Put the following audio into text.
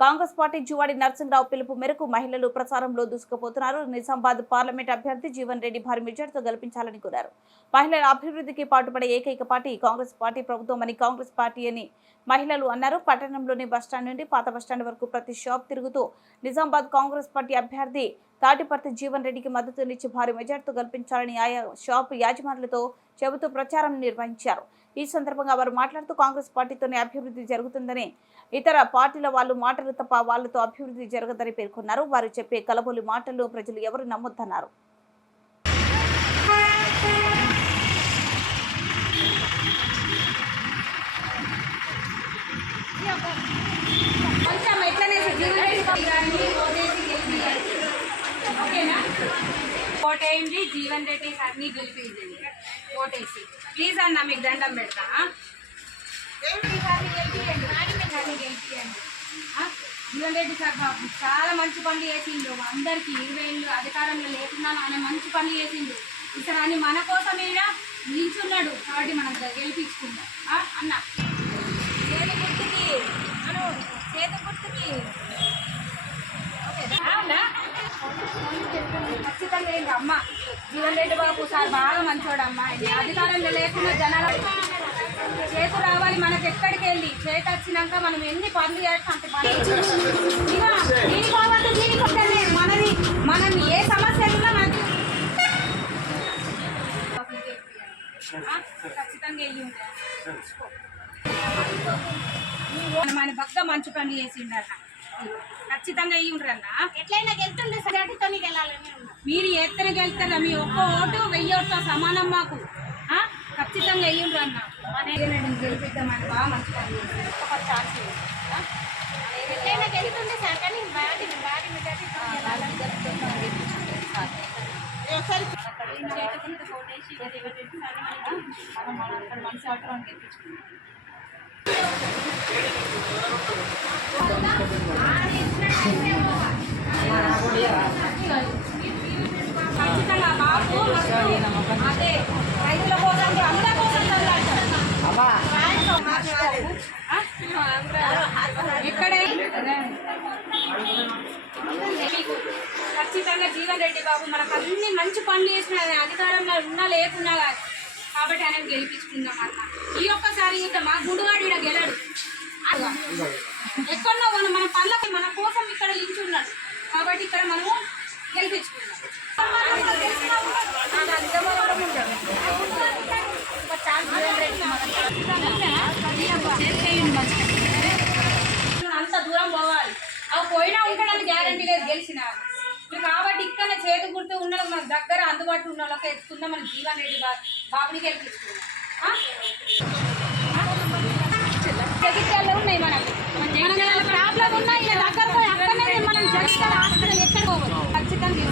Congress party Juvadi Narasimharao పిలుపు మేరకు మహిళలు ప్రచారంలో దూసుకుపోతున్నారు. నిజామాబాద్ పార్లమెంట్ అభ్యర్థి జీవన్ రెడ్డి భారీ మెజార్టీతో గెలిపించాలని కోరారు. మహిళల అభివృద్ధికి పాటుపడే ఏకైక పార్టీ కాంగ్రెస్ పార్టీ ప్రభుత్వం అని కాంగ్రెస్ పార్టీ అని మహిళలు అన్నారు. పట్టణంలోని బస్టాండ్ నుండి పాత బస్టాండ్ వరకు ప్రతి షాప్ తిరుగుతూ నిజామాబాద్ కాంగ్రెస్ పార్టీ అభ్యర్థి తాటిపర్తి జీవన్ రెడ్డికి మద్దతునిచ్చి భారీ మెజార్టీతో గెలిపించాలని ఆయా షాప్ యాజమానులతో చెబుతూ ప్రచారం నిర్వహించారు. ఈ సందర్భంగా వారు మాట్లాడుతూ కాంగ్రెస్ పార్టీతోనే అభివృద్ధి జరుగుతుందని, ఇతర పార్టీల వాళ్ళు మాటలు తప్ప వాళ్లతో అభివృద్ధి జరగదని పేర్కొన్నారు. వారు చెప్పే కలబోలి మాటల్లో ప్రజలు ఎవరు నమ్మొద్దన్నారు. ఓటేయండి, జీవన్ రెడ్డి సార్ని గెలిపించండి. ఓటేసి ప్లీజ్ అన్న, మీకు దండం పెడతా. జీవన్ రెడ్డి సార్ బాబు చాలా మంచి పనులు చేసిండు. అందరికీ 20 ఏళ్ళు అధికారంలో లేకుండా ఆయన మంచి పనులు చేసిండు. ఇక్కడ అని మన కోసం ఈడ నిల్చున్నాడు కాబట్టి మనం గెలిపించుకుందాం అన్న. చేతి గుర్తుకి ఖచ్చితంగా ఏంటి అమ్మ, జీవన్ రెడ్డి బాబు సార్ బాగా మంచోడమ్మా. అధికారంలో లేకుండా జనాలు చేతు రావాలి మనకు. ఎక్కడికి వెళ్ళి చేతి వచ్చినాక మనం ఎన్ని పనులు చేస్తాం అంత పనులు మనది. మనం ఏ సమస్య ఉన్నా మనకి ఖచ్చితంగా వెళ్ళి ఉంటాయి. మన బాగా మంచి పనులు చేసిండన్న, ఖచ్చితంగా అయ్యి ఉంటారన్న. ఎట్లయినా గెలుతుండే సరితో వెళ్ళాలని మీరు ఎత్తన గెలుస్తారా? మీ ఒక్క ఓటు 1000 ఓటుతో సమానం మాకు. ఖచ్చితంగా అయ్యి ఉంటారన్న. గెలిపిద్దామని బాగా మంచి పని ఛాన్స్. ఎట్లయినా గెలుతుండే సార్, కానీ బాడీ మెజారిటీ ఒకసారి మనసు ఆటం గెలిపించుకున్నాం. ఖచ్చితంగా బాబు అదే రైతుల కోసం అందరి కోసం ఇక్కడే ఖచ్చితంగా జీవన్ రెడ్డి బాబు మనకు అన్ని మంచి పనులు చేసిన అధికారంలో ఉన్నా లేకున్నా కానీ కాబట్టి ఆయన గెలిపించుకుందాం అన్న. ఈ ఒక్కసారి ఇంకా మా గుడివాడు ఇక్కడ గెలడు. ఎక్కడో మన పనులకి మన కోసం ఇక్కడ నిల్చున్నాడు కాబట్టి ఇక్కడ మనము గెలిపించుకుందాం. అంత దూరం పోవాలి, అవి పోయినా ఉంటాడని గ్యారంటీ లేదు గెలిచిన కాబట్టి ఇక్కడ చేతి గుర్తు ఉన్న మన దగ్గర అందుబాటులో ఉన్న వాళ్ళకి ఎత్తుకుందాం. మన జీవన్ రెడ్డి బాబుని గెలిపించుకుందాం. జగిత్యాలలో ఉన్నాయి మనకి ప్రాబ్లం ఉన్నా ఇలా దగ్గర అక్కడనే మనం జగిత్యాల హాస్పిటల్ ఎక్కడ పోవాలి ఖచ్చితంగా